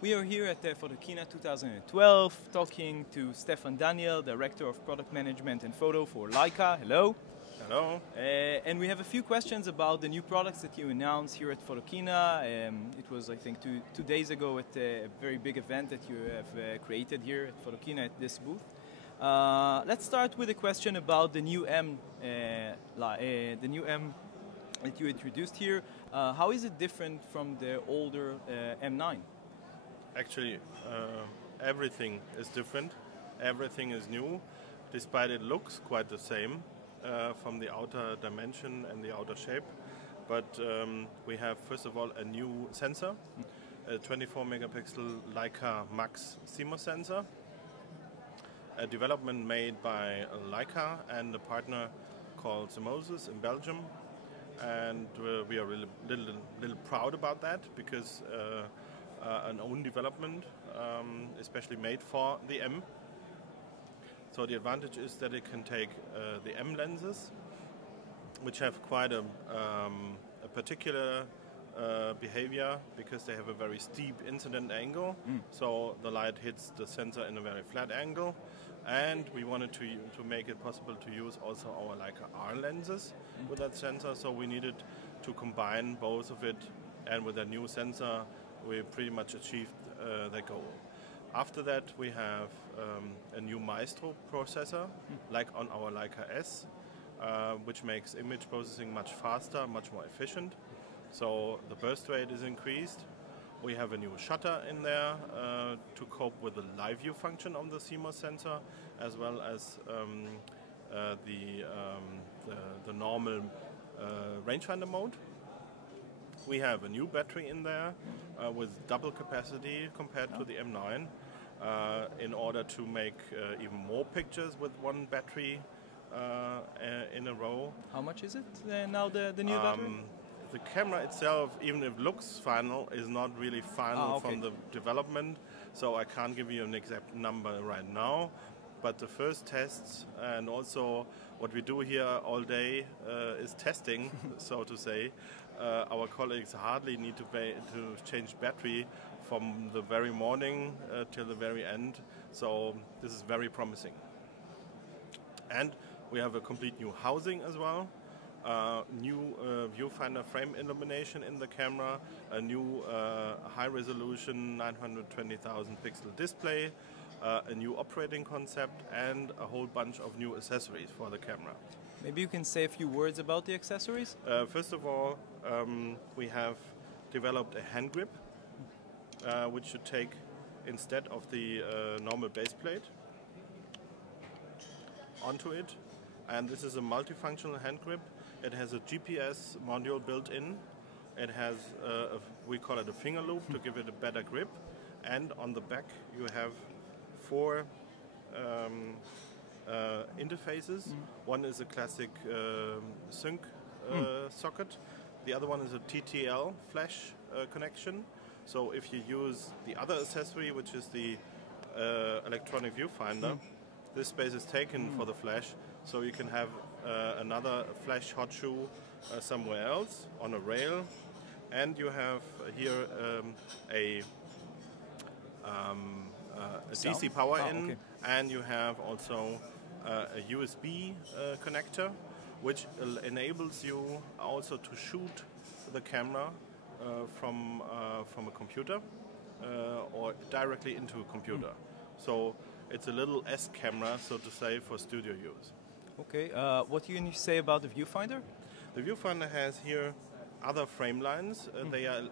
We are here at Photokina 2012 talking to Stefan Daniel, Director of Product Management and Photo for Leica. Hello. Hello. And we have a few questions about the new products that you announced here at Photokina. It was, I think, two days ago at a very big event that you have created here at Photokina at this booth. Let's start with a question about the new M that you introduced here. How is it different from the older M9? Actually, everything is different. Everything is new, despite it looks quite the same from the outer dimension and the outer shape. But we have, first of all, a new sensor, a 24 megapixel Leica Max CMOS sensor, a development made by Leica and a partner called Moses in Belgium. And we are really little proud about that because an own development, especially made for the M. So the advantage is that it can take the M lenses, which have quite a particular behavior because they have a very steep incident angle. So the light hits the sensor in a very flat angle. And we wanted to make it possible to use also our Leica R lenses with that sensor. So we needed to combine both of it, and with a new sensor we pretty much achieved that goal. After that we have a new Maestro processor, like on our Leica S, which makes image processing much faster, much more efficient. So the burst rate is increased. We have a new shutter in there to cope with the live view function of the CMOS sensor, as well as the normal rangefinder mode. We have a new battery in there with double capacity compared to the M9 in order to make even more pictures with one battery in a row. How much is it now, the new battery? The camera itself, even if it looks final, is not really final from the development, so I can't give you an exact number right now. But the first tests, and also what we do here all day is testing, so to say. Our colleagues hardly need to change battery from the very morning till the very end, so this is very promising. And we have a complete new housing as well. New viewfinder frame illumination in the camera, a new high-resolution 920,000 pixel display, a new operating concept, and a whole bunch of new accessories for the camera. Maybe you can say a few words about the accessories? First of all, we have developed a hand grip, which should take, instead of the normal base plate, onto it. And this is a multifunctional hand grip. It has a GPS module built in. It has, we call it a finger loop to give it a better grip. And on the back you have four interfaces. One is a classic sync socket. The other one is a TTL flash connection. So if you use the other accessory, which is the electronic viewfinder, this space is taken for the flash. So you can have another flash hot shoe somewhere else on a rail, and you have here a DC power in, and you have also a USB connector, which enables you also to shoot the camera from a computer or directly into a computer. So it's a little S camera, so to say, for studio use. Okay, what can you say about the viewfinder? The viewfinder has here other frame lines. They are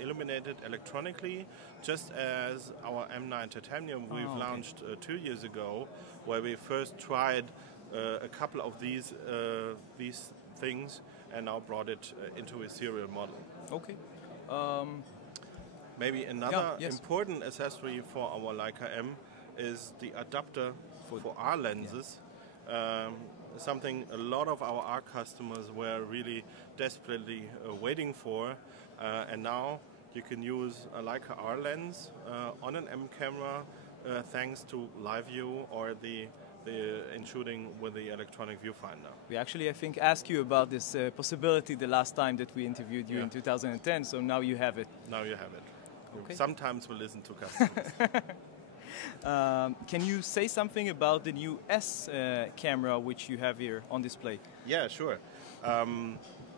illuminated electronically, just as our M9 Titanium we've launched 2 years ago, where we first tried a couple of these things and now brought it into a serial model. Okay. Maybe another important accessory for our Leica M is the adapter for our lenses. Something a lot of our customers were really desperately waiting for, and now you can use a Leica R lens on an M camera thanks to live view or in shooting with the electronic viewfinder. We actually, I think, asked you about this possibility the last time that we interviewed you in 2010, so now you have it. Now you have it. Okay. Sometimes we listen to customers. Can you say something about the new S camera which you have here on display? Yeah, sure.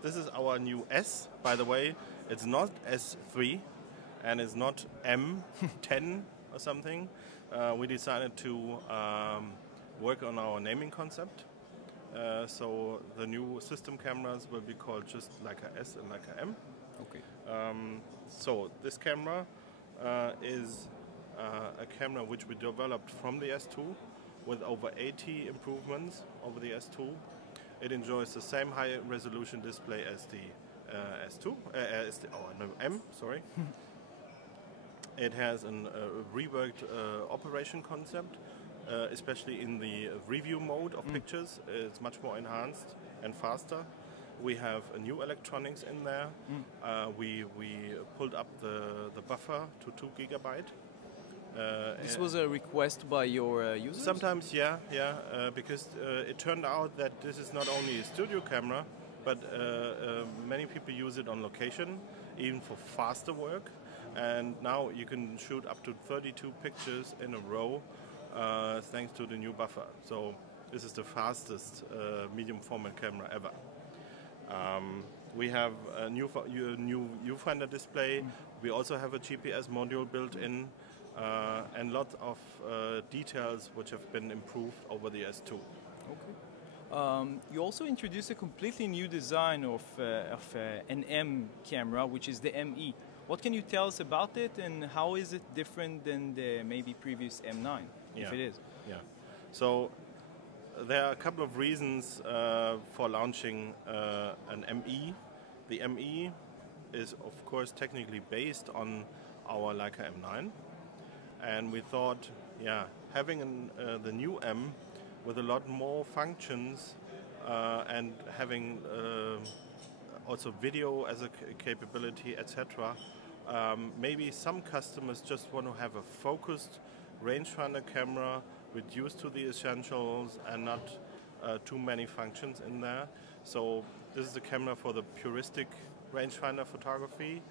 This is our new S, by the way. It's not S3 and it's not M10 or something. We decided to work on our naming concept. So the new system cameras will be called just Leica S and Leica M. Okay. So this camera is a camera which we developed from the S2 with over 80 improvements over the S2. It enjoys the same high resolution display as the S2, M, sorry. It has a reworked operation concept, especially in the review mode of pictures. It's much more enhanced and faster. We have a new electronics in there. We pulled up the buffer to 2 gigabyte. This was a request by your users? Sometimes, yeah, because it turned out that this is not only a studio camera, but many people use it on location, even for faster work. And now you can shoot up to 32 pictures in a row thanks to the new buffer. So this is the fastest medium format camera ever. We have a new viewfinder display. We also have a GPS module built in. And lots of details which have been improved over the S2. Okay. You also introduced a completely new design of an M camera, which is the ME. What can you tell us about it, and how is it different than the maybe previous M9, if it is? Yeah. So there are a couple of reasons for launching an ME. The ME is, of course, technically based on our Leica M9. And we thought, having the new M with a lot more functions and having also video as a capability, etc. Maybe some customers just want to have a focused rangefinder camera reduced to the essentials and not too many functions in there. So this is a camera for the puristic rangefinder photography.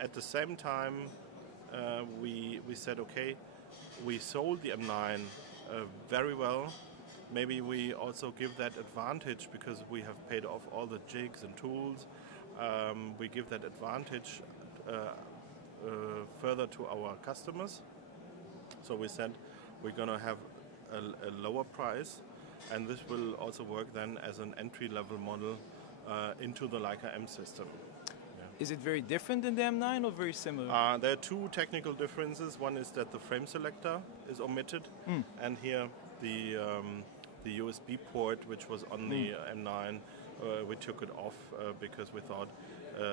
At the same time, we said, okay, we sold the M9 very well. Maybe we also give that advantage because we have paid off all the jigs and tools. We give that advantage further to our customers. So we said we're going to have a lower price, and this will also work then as an entry-level model into the Leica M system. Is it very different than the M9 or very similar? There are two technical differences. One is that the frame selector is omitted, and here the USB port, which was on the M9, we took it off because we thought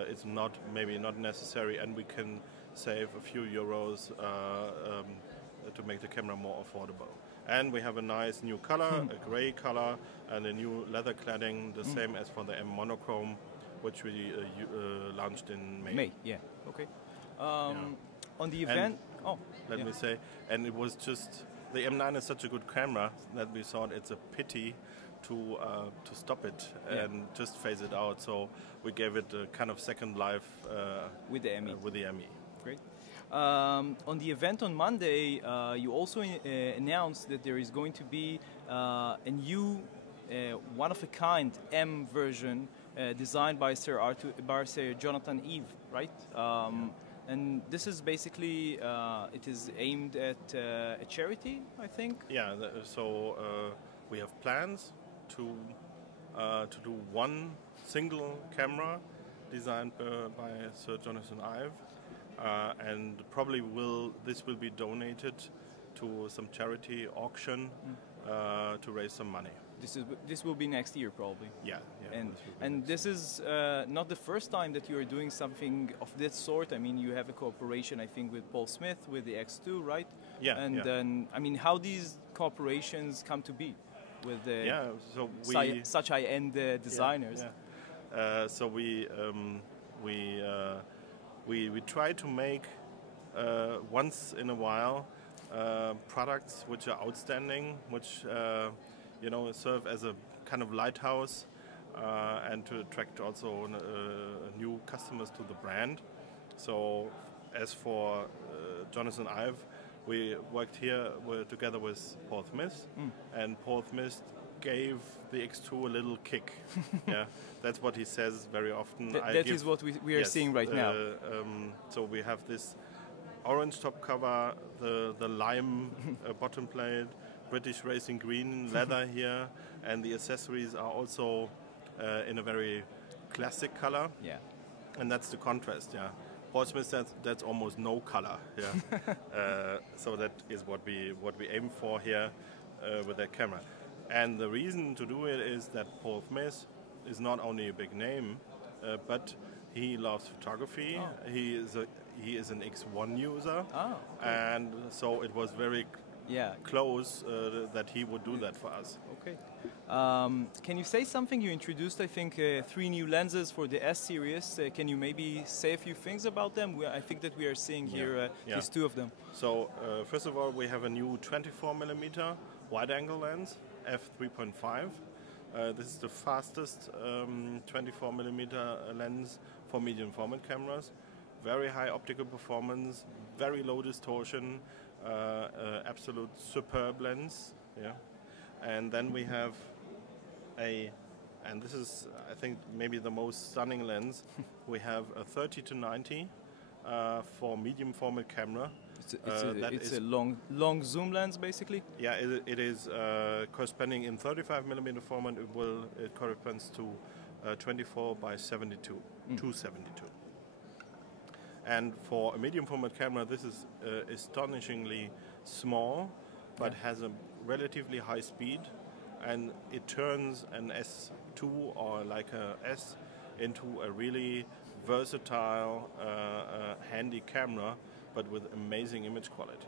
it's maybe not necessary, and we can save a few euros to make the camera more affordable. And we have a nice new color, a gray color, and a new leather cladding, the same as for the M monochrome, which we launched in May. Okay. On the event, let me say, and it was just, the M9 is such a good camera that we thought it's a pity to stop it and just phase it out. So we gave it a kind of second life with the ME. Great. On the event on Monday, you also announced that there is going to be a new one-of-a-kind M version designed by Sir Jonathan Eve, right? And this is basically, it is aimed at a charity, I think? Yeah, so we have plans to do one single camera designed by Sir Jonathan Ive, and probably this will be donated to some charity auction to raise some money. This will be next year probably. Yeah. And this is not the first time that you are doing something of this sort. I mean, you have a cooperation, I think, with Paul Smith with the X2, right? Yeah. And then, I mean, how these cooperations come to be with such high-end designers? So we try to make once in a while products which are outstanding, which serve as a kind of lighthouse and to attract also new customers to the brand. So as for Jonathan Ive, we worked here together with Paul Smith, and Paul Smith gave the X2 a little kick. Yeah, that's what he says very often. That is what we are seeing right now. So we have this orange top cover, the lime bottom plate, British racing green leather here, and the accessories are also in a very classic color. Yeah, and that's the contrast. Yeah, Paul Smith says that's almost no color. Yeah, so that is what we aim for here with that camera. And the reason to do it is that Paul Smith is not only a big name, but he loves photography. Oh. He is an X1 user, okay. And so it was very close that he would do that for us. Okay. Can you say something? You introduced, I think, 3 new lenses for the S series. Can you maybe say a few things about them? I think that we are seeing here these 2 of them. So first of all, we have a new 24mm wide-angle lens, f3.5. This is the fastest 24mm lens for medium format cameras. Very high optical performance, very low distortion, absolute superb lens. Yeah, and then we have and this is, I think, maybe the most stunning lens. We have a 30-90 for medium format camera. It's a long zoom lens, basically. Yeah, it is corresponding in 35mm format. It corresponds to 24 by 72, 272. And for a medium format camera, this is astonishingly small, but has a relatively high speed, and it turns an S2 or like a S into a really versatile, handy camera, but with amazing image quality.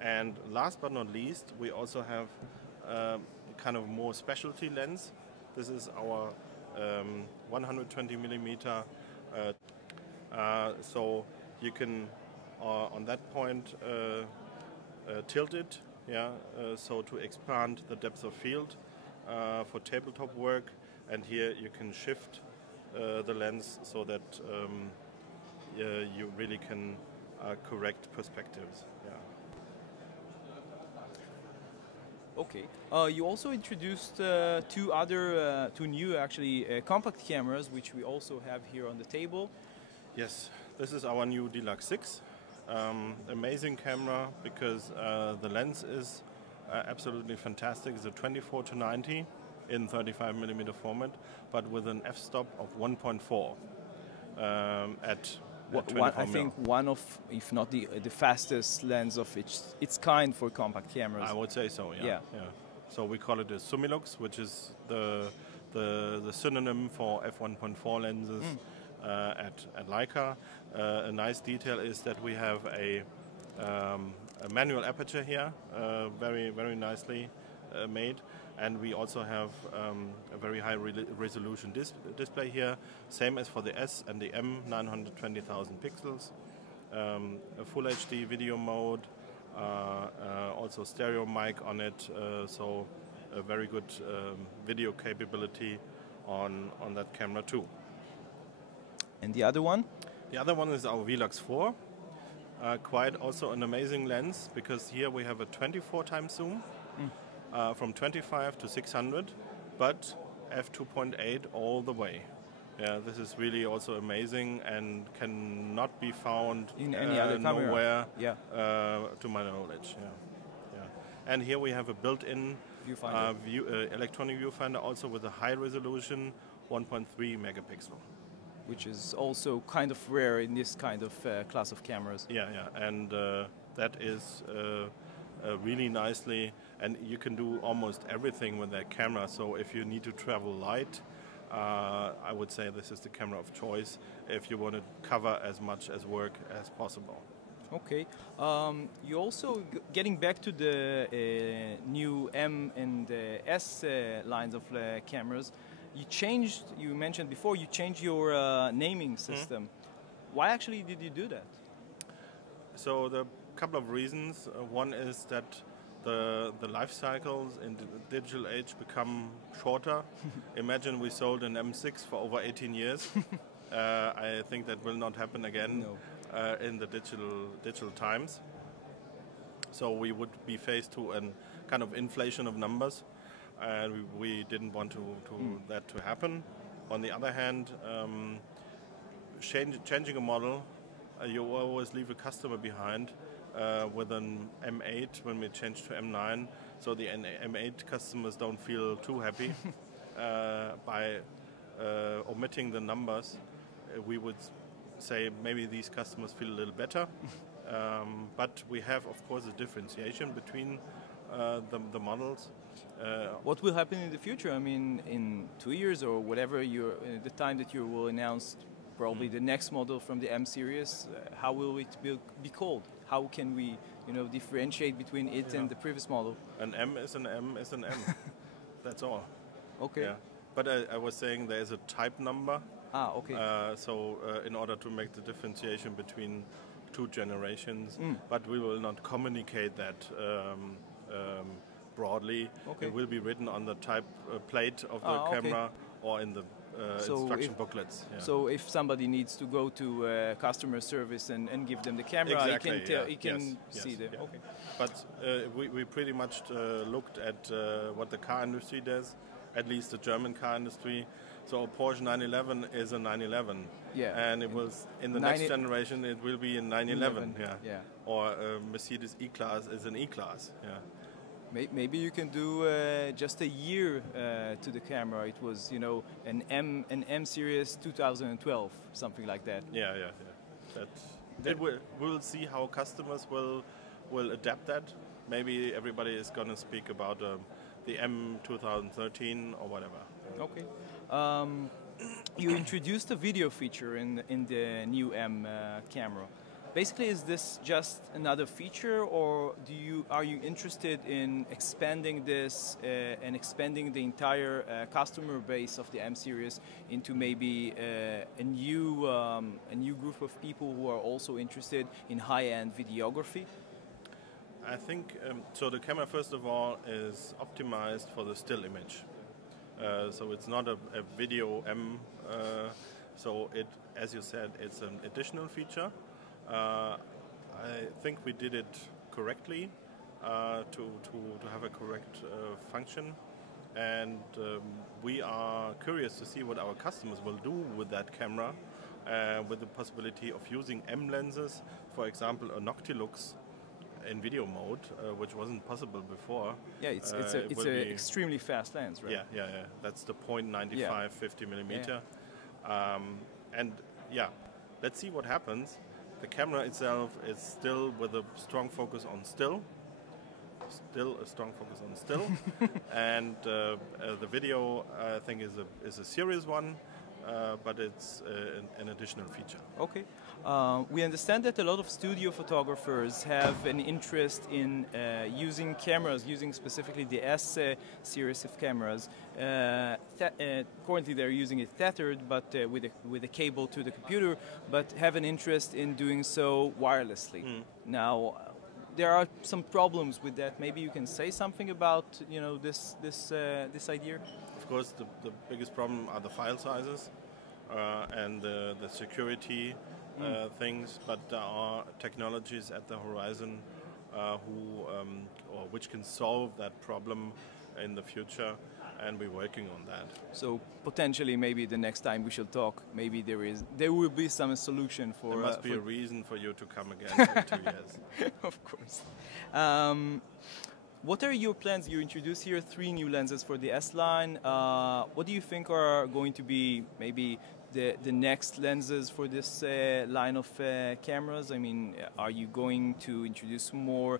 And last but not least, we also have kind of more specialty lens. This is our 120mm. So you can, on that point, tilt it, so to expand the depth of field for tabletop work. And here you can shift the lens so that you really can correct perspectives. Yeah. Okay. You also introduced two new actually compact cameras, which we also have here on the table. Yes, this is our new Deluxe 6. Amazing camera because the lens is absolutely fantastic. It's a 24-90 in 35mm format, but with an f-stop of 1.4 at 24 I think one of, if not the fastest lens of its kind for compact cameras. I would say so. Yeah. So we call it a Sumilux, which is the synonym for f1.4 lenses. At Leica. A nice detail is that we have a manual aperture here, very, very nicely made, and we also have a very high resolution display here, same as for the S and the M, 920,000 pixels, a full HD video mode, also stereo mic on it, so a very good video capability on that camera too. And the other one? The other one is our Velux 4. Quite also an amazing lens, because here we have a 24 times zoom from 25 to 600, but f2.8 all the way. Yeah, this is really also amazing and cannot be found in any other camera. Nowhere, to my knowledge. Yeah. And here we have a built-in electronic viewfinder, also with a high resolution 1.3 megapixel. Which is also kind of rare in this kind of class of cameras. Yeah, and that is really nicely, and you can do almost everything with that camera. So if you need to travel light, I would say this is the camera of choice if you want to cover as much as work as possible. Okay. You also, getting back to the new M and S lines of cameras, you mentioned before, you changed your naming system. Why actually did you do that? So there are a couple of reasons. One is that the life cycles in the digital age become shorter. Imagine we sold an M6 for over 18 years. I think that will not happen again. No. in the digital times. So we would be faced to a kind of inflation of numbers, and we didn't want that to happen. On the other hand, changing a model, you always leave a customer behind with an M8 when we change to M9, so the M8 customers don't feel too happy. By omitting the numbers, we would say maybe these customers feel a little better. But we have, of course, a differentiation between the models. What will happen in the future? I mean, in 2 years or whatever, the time that you will announce probably the next model from the M series, how will it be called? How can we, differentiate between it and the previous model? An M is an M is an M. That's all. Okay. Yeah. But I was saying there is a type number. Okay. So in order to make the differentiation between two generations, but we will not communicate that broadly. Okay. It will be written on the type plate of the camera or in the instruction booklets. Yeah. So if somebody needs to go to customer service and give them the camera, exactly, he can see the. Yeah. Okay. But we pretty much looked at what the car industry does, at least the German car industry. So a Porsche 911 is a 911. Yeah. And it was in the next generation it will be a 911. Yeah. Or a Mercedes E-Class is an E-Class. Yeah. Maybe you can do just a year to the camera. It was, an M series 2012, something like that. Yeah. We'll see how customers will adapt that. Maybe everybody is going to speak about the M 2013 or whatever. Okay. You introduced a video feature in the new M camera. Basically, is this just another feature, or are you interested in expanding this and expanding the entire customer base of the M series into maybe a new group of people who are also interested in high-end videography? I think so. The camera, first of all, is optimized for the still image. So it's not a video M. So it, as you said, it's an additional feature. I think we did it correctly to have a correct function, and we are curious to see what our customers will do with that camera, with the possibility of using M lenses, for example, a Noctilux in video mode, which wasn't possible before. Yeah, it's an extremely fast lens, right? Yeah. That's the 0.95 50 millimeter, and let's see what happens. The camera itself is still with a strong focus on still, and the video I think is a serious one, but it's an additional feature. Okay. We understand that a lot of studio photographers have an interest in using cameras, using specifically the S series of cameras. Currently they're using it tethered, but with a cable to the computer, but have an interest in doing so wirelessly. Now, there are some problems with that. Maybe you can say something about this idea. Of course, the biggest problem are the file sizes and the security things, but there are technologies at the horizon which can solve that problem in the future, and we're working on that. So potentially, maybe the next time we shall talk, maybe there will be some solution for. There must be a reason for you to come again in 2 years. Of course. What are your plans? You introduced here 3 new lenses for the S line. What do you think are going to be maybe the next lenses for this line of cameras? I mean, are you going to introduce more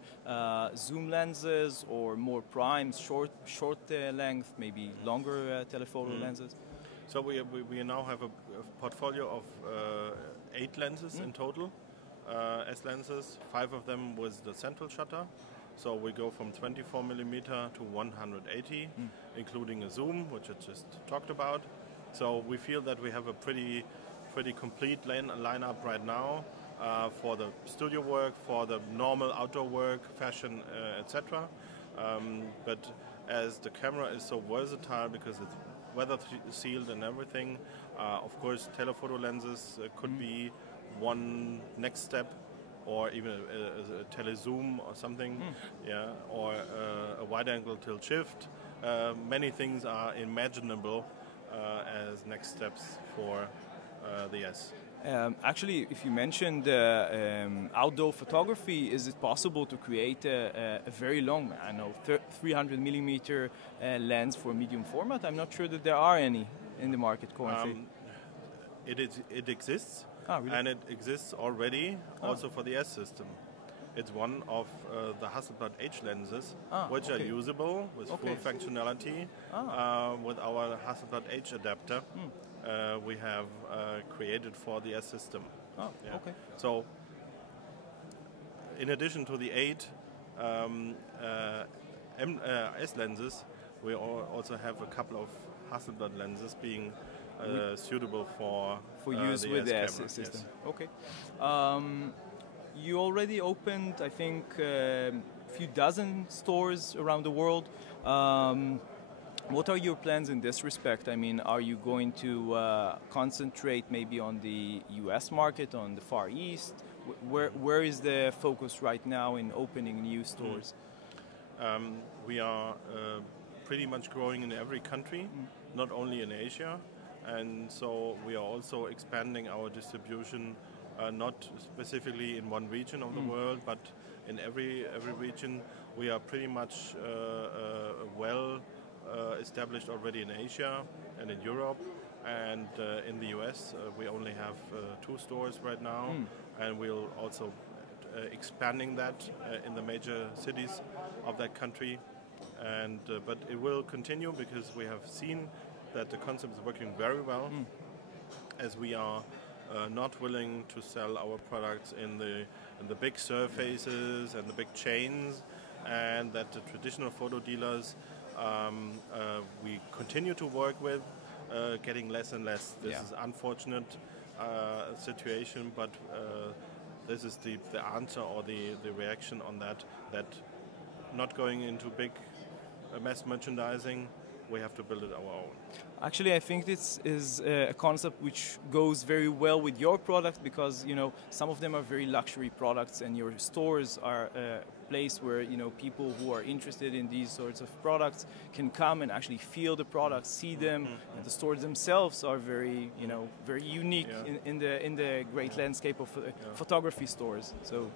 zoom lenses or more primes, short length, maybe longer telephoto lenses? So we now have a portfolio of 8 lenses in total, S lenses. 5 of them with the central shutter. So we go from 24 millimeter to 180, including a zoom, which I just talked about. So we feel that we have a pretty complete lineup right now for the studio work, for the normal outdoor work, fashion, etc. But as the camera is so versatile because it's weather sealed and everything, of course telephoto lenses could be one next step, or even a telezoom or something, yeah, or a wide-angle tilt shift. Many things are imaginable as next steps for the S. Actually, if you mentioned outdoor photography, is it possible to create a very long, 300 millimeter lens for medium format? I'm not sure that there are any in the market currently. It exists, really? and it exists already also for the S system. It's one of the Hasselblad H lenses, which are usable with full functionality with our Hasselblad H adapter. We have created for the S system. So, in addition to the 8 S lenses, we also have a couple of Hasselblad lenses being suitable for use the with the S camera. system. Yes. Okay. You already opened, I think, a few dozen stores around the world. What are your plans in this respect? I mean, are you going to concentrate maybe on the US market, on the Far East? Where is the focus right now in opening new stores? We are pretty much growing in every country, not only in Asia. And so we are also expanding our distribution, not specifically in one region of the world, but in every region. We are pretty much well established already in Asia and in Europe, and in the US we only have 2 stores right now, and we'll also expanding that in the major cities of that country, and but it will continue because we have seen that the concept is working very well, as we are not willing to sell our products in the big surfaces and the big chains, and that the traditional photo dealers we continue to work with, getting less and less. This is unfortunate situation, but this is the answer or the reaction on that not going into big mass merchandising. We have to build it our own. Actually, I think this is a concept which goes very well with your product, because some of them are very luxury products, and your stores are a place where people who are interested in these sorts of products can come and actually feel the products, see them, and the stores themselves are very very unique in the great landscape of photography store. So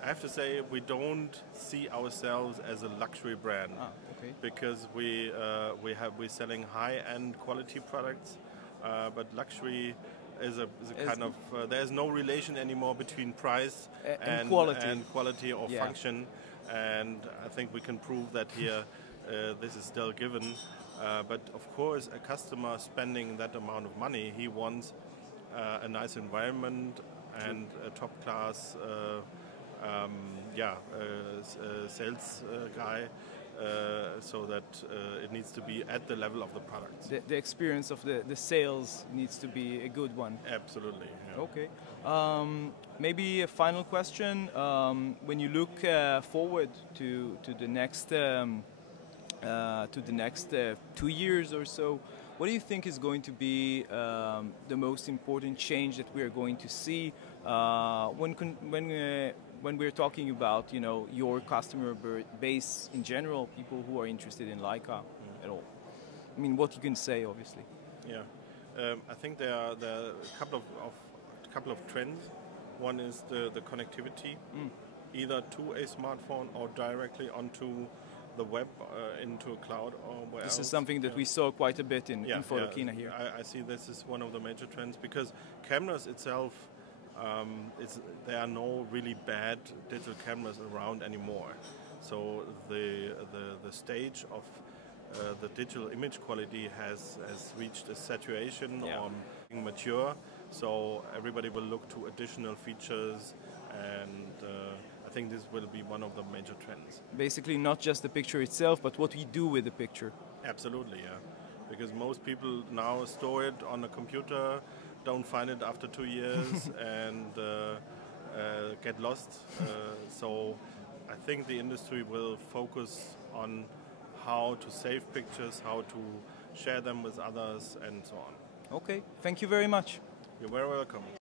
I have to say we don't see ourselves as a luxury brand, because we're selling high-end quality products, but luxury is a kind of there's no relation anymore between price and quality or function, and I think we can prove that here. This is still given, but of course a customer spending that amount of money, he wants a nice environment and a top class sales guy, so that it needs to be at the level of the products. The experience of the sales needs to be a good one. Absolutely. Yeah. Okay. Maybe a final question. When you look forward to the next 2 years or so, what do you think is going to be the most important change that we are going to see when we're talking about your customer base in general, people who are interested in Leica at all? I mean, what you can say, obviously. Yeah, I think there are a couple of trends. One is the connectivity, either to a smartphone or directly onto the web, into a cloud or where else. This is something that we saw quite a bit in Photokina here. I see this is one of the major trends, because cameras itself, there are no really bad digital cameras around anymore. So the stage of the digital image quality has reached a saturation or being mature. So everybody will look to additional features, and I think this will be one of the major trends. Basically, not just the picture itself, but what we do with the picture. Absolutely, yeah. Because most people now store it on a computer, don't find it after 2 years, and get lost. So I think the industry will focus on how to save pictures, how to share them with others, and so on. Okay, thank you very much. You're very welcome.